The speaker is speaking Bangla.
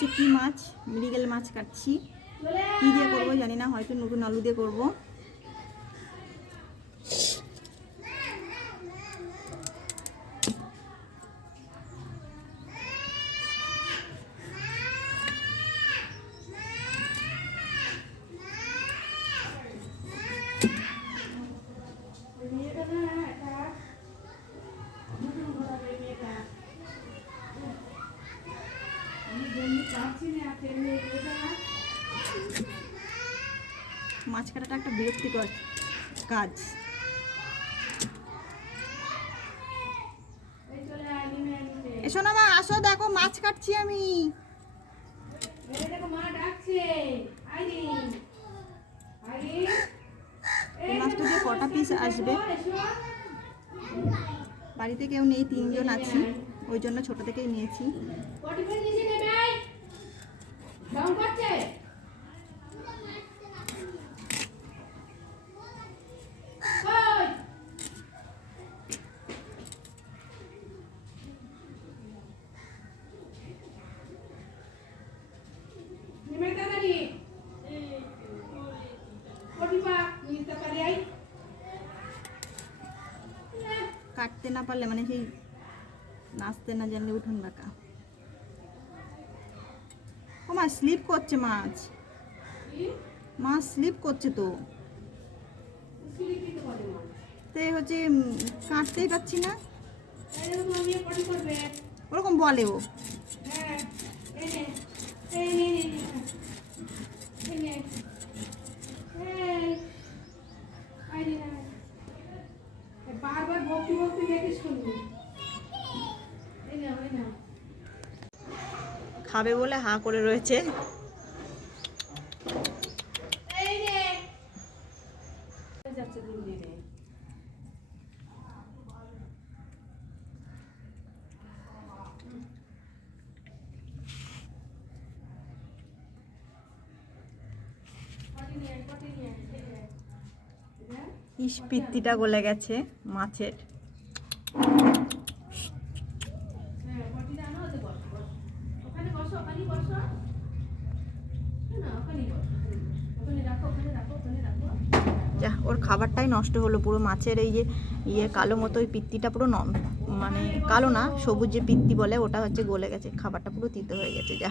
হচ্ছে কি মাছ, মৃগেল মাছ কাটছি। কি দিয়ে করবো জানি না, হয়তো নতুন আলু দিয়ে করবো। মাছ কাটাটা একটা বিরক্তিকর কাজ। এসো না মা, আসো, দেখো মাছ কাটছি আমি। মাছটা দিয়ে কটা পিস আসবে? বাড়িতে কেউ নেই, 3 জন আছি, ওই জন্য ছোট থেকেই নিয়েছি। কাটতে না পারলে মানে সেই নাচতে না জানলে উঠুন বাঁকা। ও মা, স্লিপ করছে মাছ, মাছ স্লিপ করছে তো, তাই হচ্ছে কাটতেই পাচ্ছি না। ওরকম বলে ও। বারবার ভক্তি ভক্তি দেখিস শুনবি। খাবে বলে হাঁ করে রয়েছে। ইস, পিত্তিটা গলে গেছে মাছের। যা, ওর খাবারটাই নষ্ট হলো পুরো। মাছের এই যে কালো মতো ওই পিত্তিটা পুরো মানে কালো না, সবুজ যে পিত্তি বলে ওটা হচ্ছে গলে গেছে, খাবারটা পুরো তিতো হয়ে গেছে। যা।